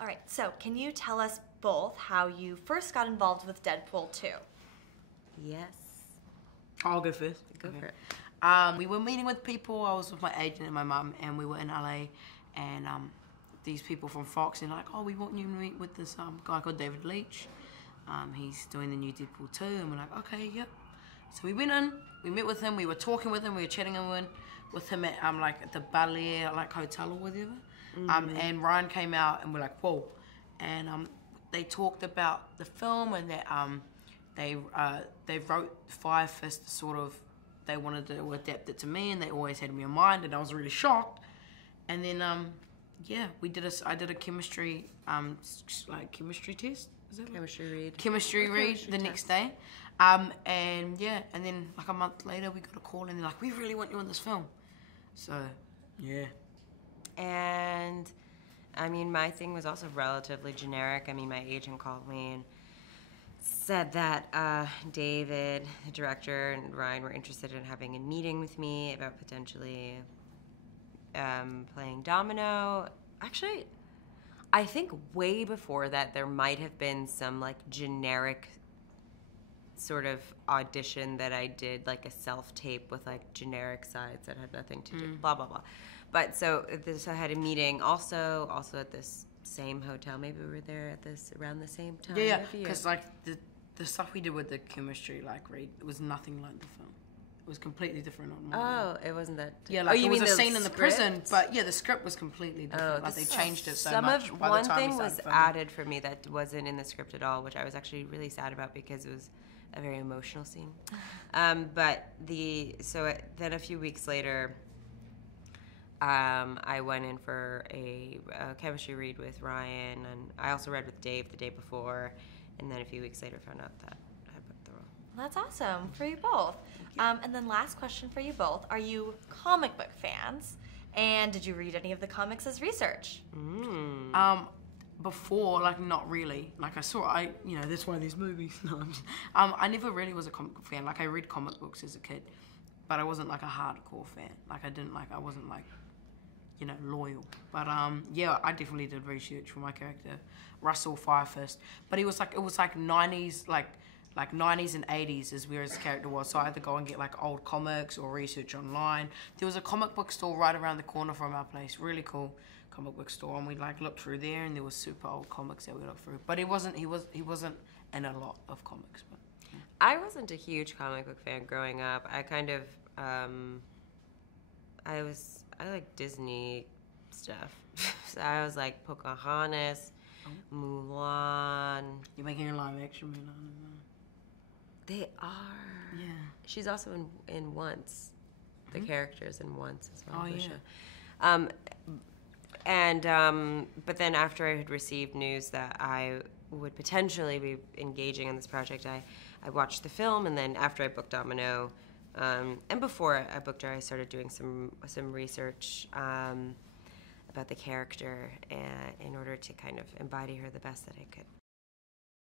All right, so can you tell us both how you first got involved with Deadpool 2? Yes. I'll go first. Go for it. We were meeting with people. I was with my agent and my mum, and we were in LA, and these people from Fox, and like, oh, we want you to meet with this guy called David Leitch. He's doing the new Deadpool 2, and we're like, okay, yep. So we went in, we met with him, we were talking with him, we were chatting with him at like at the Bel Air like hotel or whatever. And Ryan came out, and we're like, whoa. And they talked about the film, and that they wrote Fire Fist sort of. They wanted to adapt it to me, and they always had me in mind, and I was really shocked. And then, yeah, I did a chemistry, chemistry test. Is that Chemistry read. Chemistry read the next day, and yeah, and then like a month later, we got a call, and they're like, "We really want you in this film." So, yeah. And, I mean, my thing was also relatively generic. I mean, my agent called me and said that David, the director, and Ryan were interested in having a meeting with me about potentially playing Domino. Actually, I think way before that there might have been some like generic sort of audition that I did, like a self-tape with like generic sides that had nothing to do, blah, blah, blah. But so I had a meeting also at this same hotel. Maybe we were there at this around the same time. Yeah, because like the stuff we did with the chemistry, like read, it was nothing like the film. It was completely different on Oh, it wasn't that. Yeah, like you there was mean a the scene in the script? prison, but yeah, the script was completely different. Like they changed it so much. One thing was added for me that wasn't in the script at all, which I was actually really sad about because it was a very emotional scene. Then a few weeks later, I went in for a chemistry read with Ryan, and I also read with Dave the day before, and then a few weeks later found out that I booked the role. Well, that's awesome for you both. And then last question for you both. Are you comic book fans? And did you read any of the comics as research? Before, like, not really. Like, that's why these movies. No, I never really was a comic book fan. Like, I read comic books as a kid, but I wasn't, like, a hardcore fan. Like, I wasn't, like, loyal. But, yeah, I definitely did research for my character, Russell Firefist. But it was, like, 90s, like 90s and 80s is where his character was. So I had to go and get, like, old comics or research online. There was a comic book store right around the corner from our place. Really cool comic book store, and we like looked through there, and there was super old comics that we looked through. But he wasn't in a lot of comics. But yeah. I wasn't a huge comic book fan growing up. I kind of I like Disney stuff. So I was like Pocahontas, Mulan. You're making a live action Mulan. They are. Yeah. She's also in Once. The characters in Once as well. Oh yeah. But then after I had received news that I would potentially be engaging in this project, I watched the film, and then after I booked Domino, and before I booked her, I started doing some research about the character in order to kind of embody her the best that I could.